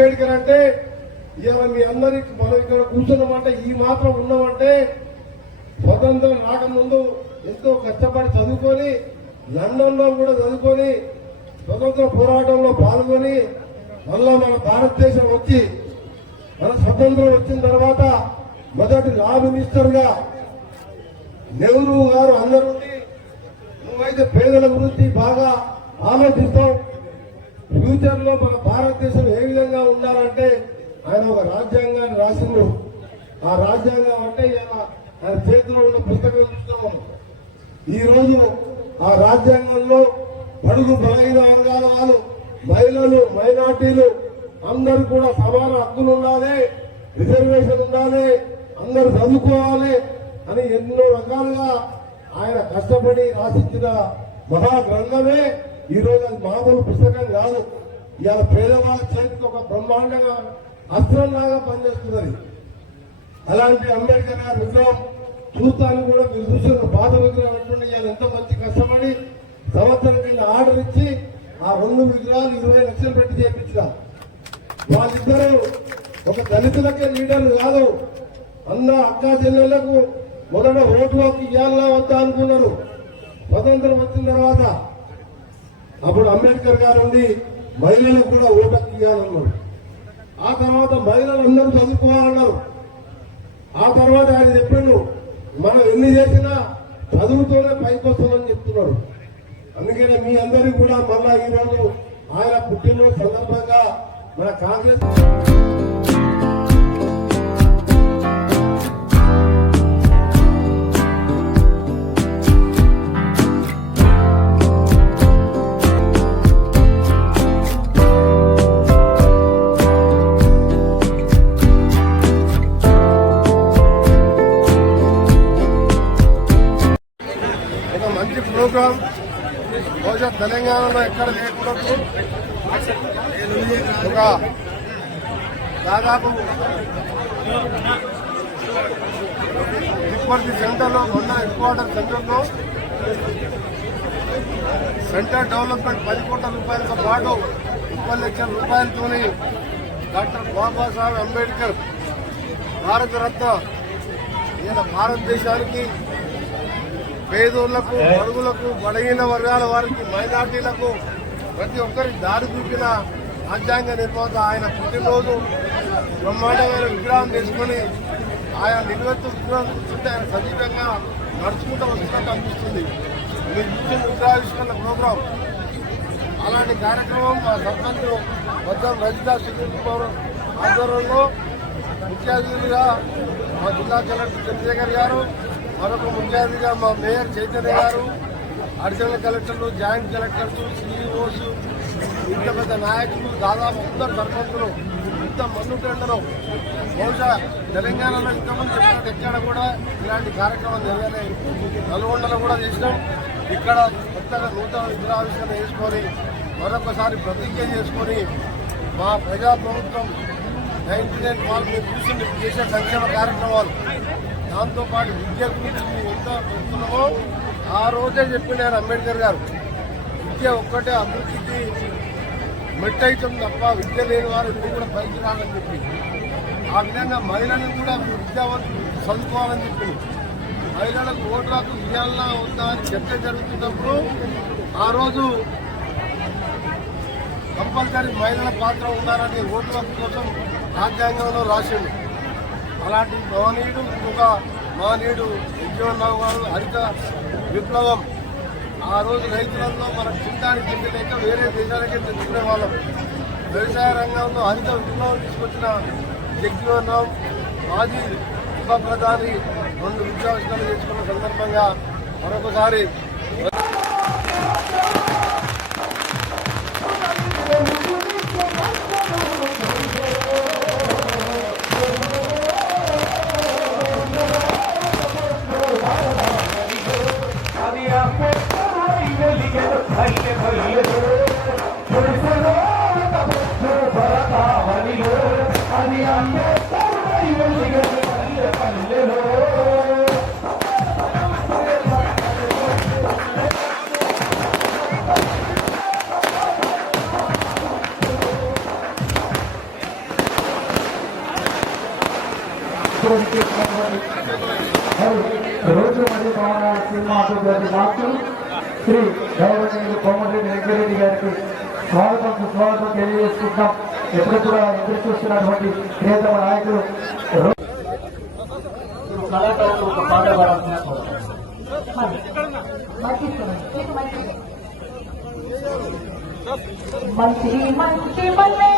అంబేద్కర్ అంటే ఇవాళ మీ అందరికి మనం ఇక్కడ కూర్చున్నామంటే ఈ మాత్రం ఉన్నామంటే స్వతంత్రం రాకముందు ఎంతో కష్టపడి చదువుకొని లండన్ లో కూడా చదువుకొని స్వతంత్ర పోరాటంలో పాల్గొని మళ్ళా మన భారతదేశం వచ్చి మన స్వతంత్రం వచ్చిన తర్వాత మొదటి లా మినిస్టర్ గా నెహ్రూ గారు అందరుండి నువ్వైతే పేదల గురించి బాగా ఆలోచిస్తావు, ఫ్యూచర్ లో మన భారతదేశం ఏ విధంగా ఉండాలంటే ఆయన ఒక రాజ్యాంగాన్ని రాసిండు. ఆ రాజ్యాంగం అంటే ఆయన చేతిలో ఉన్న పుస్తకం చూస్తున్నాం. ఈ రోజు ఆ రాజ్యాంగంలో బడుగు బలహీన వర్గాల వాళ్ళు, మహిళలు, మైనార్టీలు అందరూ కూడా సమాన హక్కులు ఉండాలి, రిజర్వేషన్ ఉండాలి, అందరూ చదువుకోవాలి అని ఎన్నో రకాలుగా ఆయన కష్టపడి రాసించిన మహాగ్రంథమే ఈ రోజు అది మామూలు పుస్తకం కాదు. ఇవాళ పేదవాళ్ళ చేతికి ఒక బ్రహ్మాండంగా అస్త్రంలాగా పనిచేస్తున్నది. అలాంటి అంబేద్కర్ గారి విగ్రహం చూస్తానికి కూడా మీరు చూసిన పాత విగ్రహం అంటుండే ఇవాళ ఎంతో మంచి కష్టపడి సంవత్సరం కింద ఆర్డర్ ఇచ్చి ఆ 2 విగ్రహాలు 20 లక్షలు పెట్టి చేయించిన వాళ్ళిద్దరూ ఒక దళితులకే లీడర్లు కాదు, అందరూ అక్కా చెల్లెళ్లకు మొదట ఓటులోకి ఇవ్వాలన్నా వద్దా అనుకున్నారు. స్వతంత్రం వచ్చిన తర్వాత అప్పుడు అంబేద్కర్ గారు ఉండి మహిళలకు కూడా ఓటుకి ఇవ్వాలన్నారు. ఆ తర్వాత మహిళలు అందరూ చదువుకోవాలన్నారు. ఆ తర్వాత ఆయన చెప్పిండు మనం ఎన్ని చేసినా చదువుతోనే పైకి వస్తామని చెప్తున్నారు. అందుకనే మీ అందరికీ కూడా మళ్ళా ఈ రోజు ఆయన పుట్టినరోజు సందర్భంగా మన కాంగ్రెస్ మంచి ప్రోగ్రాం బహుశా తెలంగాణలో ఎక్కడ లేకూడదు. ఒక దాదాపు తిప్పర్తి సెంటర్లో ఉన్న హెడ్ క్వార్టర్ సెంటర్లో సెంటర్ డెవలప్మెంట్ 10 కోట్ల రూపాయలతో పాటు 30 లక్షల రూపాయలతో డాక్టర్ బాబాసాహెబ్ అంబేద్కర్ భారతరత్న ఈయన భారతదేశానికి పేదోళ్లకు, బడుగులకు, బలహీన వర్గాల వారికి, మైనార్టీలకు ప్రతి ఒక్కరికి దారి చూపిన రాజ్యాంగ నిర్మాత ఆయన పుట్టినరోజు బ్రహ్మాండమైన విగ్రహం తీసుకుని ఆయన నిలువెత్తు విగ్రహం చూస్తుంటే ఆయన సజీవంగా నడుచుకుంటూ వస్తున్నట్టు అనిపిస్తుంది. మీరు చూసిన విగ్రహావిష్కరణ ప్రోగ్రాం అలాంటి కార్యక్రమం మా సర్పంచ్ వద్దం రజితా సునీల్ కుమార్ ఆధ్వర్యంలో ముఖ్య అతిథిగా మా జిల్లా కలెక్టర్ చంద్రశేఖర్ గారు, మరొక ముఖ్య అతిథిగా మా మేయర్ చైతన్య గారు, అడిషనల్ కలెక్టర్లు, జాయింట్ కలెక్టర్స్, సిఇఓస్, ఇంత పెద్ద నాయకులు, దాదాపు అందరు సర్పంచులు, ఇంత మన్నుటెండరు బహుశా తెలంగాణలో ఇంతమంది చెప్పినట్టు ఎక్కడ కూడా ఇలాంటి కార్యక్రమం జరగలేదు. నల్గొండలో కూడా చేసినాం. ఇక్కడ కొత్తగా నూతన విగ్రహావిష్కరణ చేసుకొని మరొకసారి ప్రతిజ్ఞ చేసుకొని మా ప్రజా ప్రభుత్వం 99 వాళ్ళు మీరు చూసి మీరు చేసే సంక్షేమ కార్యక్రమాలు, దాంతోపాటు విద్య గురించి మేము ఎంత పెడుతున్నామో ఆ రోజే చెప్పినారు అంబేద్కర్ గారు. విద్య ఒక్కటే అభివృద్ధికి మెట్టయితం తప్ప విద్య లేని వారు ఎప్పుడు కూడా పైకి రాలని చెప్పి, ఆ విధంగా మహిళలను కూడా విద్యావంతులు చదువుకోవాలని చెప్పి, మహిళలకు ఓటు హక్కు ఇవ్వాలన్నా వద్దా అని చర్చ జరుగుతున్నప్పుడు ఆ రోజు కంపల్సరీ మహిళల పాత్ర ఉండాలని ఓటు హక్కు కోసం రాజ్యాంగంలో రాసిండు. అలాంటి మహనీయుడు ఇంకొక మహనీయుడు విజయవరావు గారు హరిత విప్లవం. ఆ రోజు రైతులలో మనకు తినడానికి తిండి లేక వేరే దేశాలకే తెచ్చుకునే వాళ్ళం. వ్యవసాయ రంగంలో హరిత విప్లవం తీసుకొచ్చిన జగ్జీవన్ మాజీ ఉప ప్రధాని 2 విద్యావిష్కరణ చేసుకున్న సందర్భంగా మరొకసారి కూడా విచ్చేసినటువంటి రోజు మరియు భవనాల సినిమా అటువంటి డాక్టర్ శ్రీ గౌరవనీయులు కోమటిరెడ్డి వెంకరెడ్డి గారికి స్వాగతం సుస్వాగతం తెలియజేసుకుంటాం. ఎప్పుడు కూడా ఎదురు చూస్తున్నటువంటి ప్రియతమ నాయకులు కళాకారులు ఒక పాట మంచి మంచి మల్లె